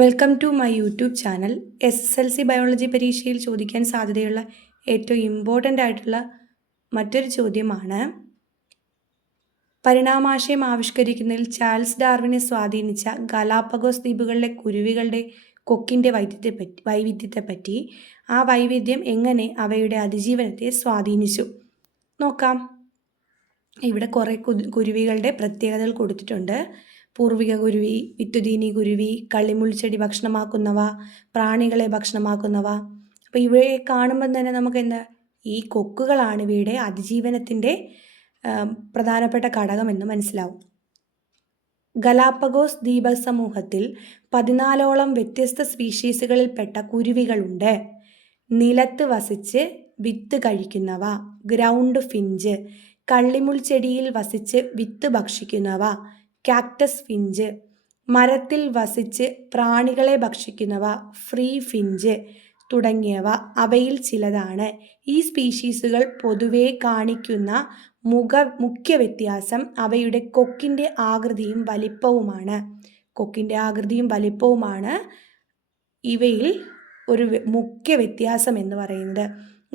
Welcome to my YouTube channel. SSLC biology പരീക്ഷയിൽ ചോദിക്കാൻ സാധ്യതയുള്ള ഏറ്റവും ഇമ്പോർട്ടൻ്റ് ആയിട്ടുള്ള മറ്റൊരു ചോദ്യമാണ്, പരിണാമാശയം ആവിഷ്കരിക്കുന്നതിൽ ചാൾസ് ഡാർവിനെ സ്വാധീനിച്ച ഗലാപ്പഗോസ് ദ്വീപുകളിലെ കുരുവികളുടെ കൊക്കിൻ്റെ വൈവിധ്യത്തെപ്പറ്റി ആ വൈവിധ്യം എങ്ങനെ അവയുടെ അതിജീവനത്തെ സ്വാധീനിച്ചു നോക്കാം. ഇവിടെ കുറേ കുരുവികളുടെ പ്രത്യേകതകൾ കൊടുത്തിട്ടുണ്ട്. പൂർവിക കുരുവി, വിത്തുതീനി കുരുവി, കള്ളിമുൾച്ചെടി ഭക്ഷണമാക്കുന്നവ, പ്രാണികളെ ഭക്ഷണമാക്കുന്നവ. അപ്പോൾ ഇവയെ കാണുമ്പം തന്നെ നമുക്ക് ഈ കൊക്കുകളാണ് ഇവയുടെ അതിജീവനത്തിൻ്റെ പ്രധാനപ്പെട്ട ഘടകമെന്ന് മനസ്സിലാവും. ഗലാപ്പഗോസ് ദ്വീപ സമൂഹത്തിൽ 14ഓളം വ്യത്യസ്ത സ്പീഷീസുകളിൽപ്പെട്ട കുരുവികളുണ്ട്. നിലത്ത് വസിച്ച് വിത്ത് കഴിക്കുന്നവ, ഗ്രൗണ്ട് ഫിഞ്ച്, കള്ളിമുൾച്ചെടിയിൽ വസിച്ച് വിത്ത് ഭക്ഷിക്കുന്നവ, കാക്ടസ് ഫിഞ്ച്, മരത്തിൽ വസിച്ച് പ്രാണികളെ ഭക്ഷിക്കുന്നവ, ഫ്രീ ഫിഞ്ച് തുടങ്ങിയവ അവയിൽ ചിലതാണ്. ഈ സ്പീഷീസുകൾ പൊതുവെ കാണിക്കുന്ന മുഖ്യ വ്യത്യാസം അവയുടെ കൊക്കിൻ്റെ ആകൃതിയും വലിപ്പവുമാണ്. കൊക്കിൻ്റെ ആകൃതിയും വലിപ്പവുമാണ് ഇവയിൽ ഒരു മുഖ്യ വ്യത്യാസം എന്ന് പറയുന്നത്.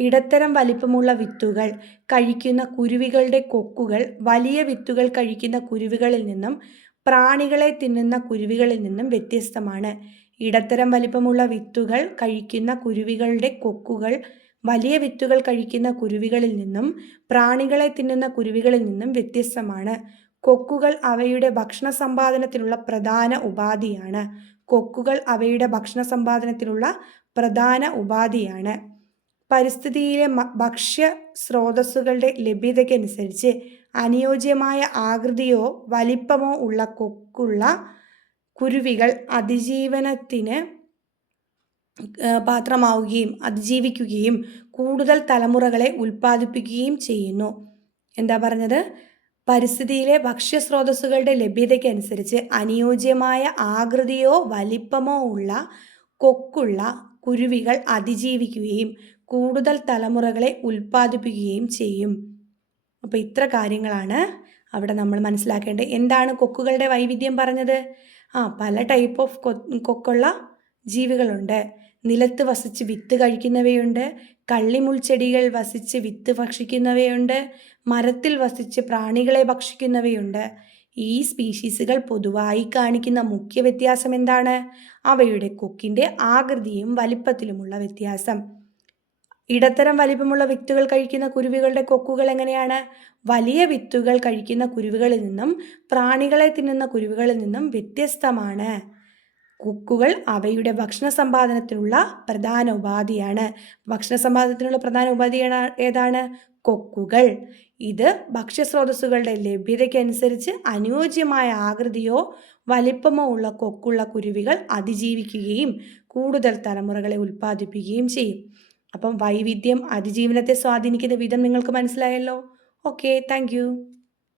ഇടത്തരം വലിപ്പമുള്ള വിത്തുകൾ കഴിക്കുന്ന കുരുവികളുടെ കൊക്കുകൾ വലിയ വിത്തുകൾ കഴിക്കുന്ന കുരുവികളിൽ നിന്നും പ്രാണികളെ തിന്നുന്ന കുരുവികളിൽ നിന്നും വ്യത്യസ്തമാണ്. ഇടത്തരം വലിപ്പമുള്ള വിത്തുകൾ കഴിക്കുന്ന കുരുവികളുടെ കൊക്കുകൾ വലിയ വിത്തുകൾ കഴിക്കുന്ന കുരുവികളിൽ നിന്നും പ്രാണികളെ തിന്നുന്ന കുരുവികളിൽ നിന്നും വ്യത്യസ്തമാണ്. കൊക്കുകൾ അവയുടെ ഭക്ഷണ സമ്പാദനത്തിനുള്ള പ്രധാന ഉപാധിയാണ്. കൊക്കുകൾ അവയുടെ ഭക്ഷണ സമ്പാദനത്തിനുള്ള പ്രധാന ഉപാധിയാണ്. പരിസ്ഥിതിയിലെ ഭക്ഷ്യ സ്രോതസ്സുകളുടെ ലഭ്യതയ്ക്കനുസരിച്ച് അനുയോജ്യമായ ആകൃതിയോ വലിപ്പമോ ഉള്ള കൊക്കുള്ള കുരുവികൾ അതിജീവനത്തിന് പാത്രമാവുകയും അതിജീവിക്കുകയും കൂടുതൽ തലമുറകളെ ഉൽപ്പാദിപ്പിക്കുകയും ചെയ്യുന്നു. എന്താ പറഞ്ഞത്? പരിസ്ഥിതിയിലെ ഭക്ഷ്യസ്രോതസ്സുകളുടെ ലഭ്യതയ്ക്കനുസരിച്ച് അനുയോജ്യമായ ആകൃതിയോ വലിപ്പമോ ഉള്ള കൊക്കുള്ള കുരുവികൾ അതിജീവിക്കുകയും കൂടുതൽ തലമുറകളെ ഉൽപ്പാദിപ്പിക്കുകയും ചെയ്യും. അപ്പോൾ ഇത്ര കാര്യങ്ങളാണ് അവിടെ നമ്മൾ മനസ്സിലാക്കേണ്ടത്. എന്താണ് കൊക്കുകളുടെ വൈവിധ്യം പറഞ്ഞത്? പല ടൈപ്പ് ഓഫ് കൊക്കുള്ള ജീവികളുണ്ട്. നിലത്ത് വസിച്ച് വിത്ത് കഴിക്കുന്നവയുണ്ട്, കള്ളിമുൾച്ചെടികൾ വസിച്ച് വിത്ത് ഭക്ഷിക്കുന്നവയുണ്ട്, മരത്തിൽ വസിച്ച് പ്രാണികളെ ഭക്ഷിക്കുന്നവയുണ്ട്. ഈ സ്പീഷീസുകൾ പൊതുവായി കാണിക്കുന്ന മുഖ്യ വ്യത്യാസം എന്താണ്? അവയുടെ കൊക്കിൻ്റെ ആകൃതിയും വലിപ്പത്തിലുമുള്ള വ്യത്യാസം. ഇടത്തരം വലിപ്പമുള്ള വിത്തുകൾ കഴിക്കുന്ന കുരുവികളുടെ കൊക്കുകൾ എങ്ങനെയാണ്? വലിയ വിത്തുകൾ കഴിക്കുന്ന കുരുവികളിൽ നിന്നും പ്രാണികളെ തിന്നുന്ന കുരുവികളിൽ നിന്നും വ്യത്യസ്തമാണ്. കൊക്കുകൾ അവയുടെ ഭക്ഷണ സമ്പാദനത്തിനുള്ള പ്രധാന ഉപാധിയാണ്. ഭക്ഷണ സമ്പാദനത്തിനുള്ള പ്രധാന ഉപാധി ഏതാണ്? കൊക്കുകൾ. ഇത് ഭക്ഷ്യസ്രോതസ്സുകളുടെ ലഭ്യതയ്ക്കനുസരിച്ച് അനുയോജ്യമായ ആകൃതിയോ വലിപ്പമോ ഉള്ള കൊക്കുള്ള കുരുവികൾ അതിജീവിക്കുകയും കൂടുതൽ തലമുറകളെ ഉൽപ്പാദിപ്പിക്കുകയും ചെയ്യും. അപ്പം വൈവിധ്യം അതിജീവനത്തെ സ്വാധീനിക്കുന്ന വിധം നിങ്ങൾക്ക് മനസ്സിലായല്ലോ. Okay, thank you.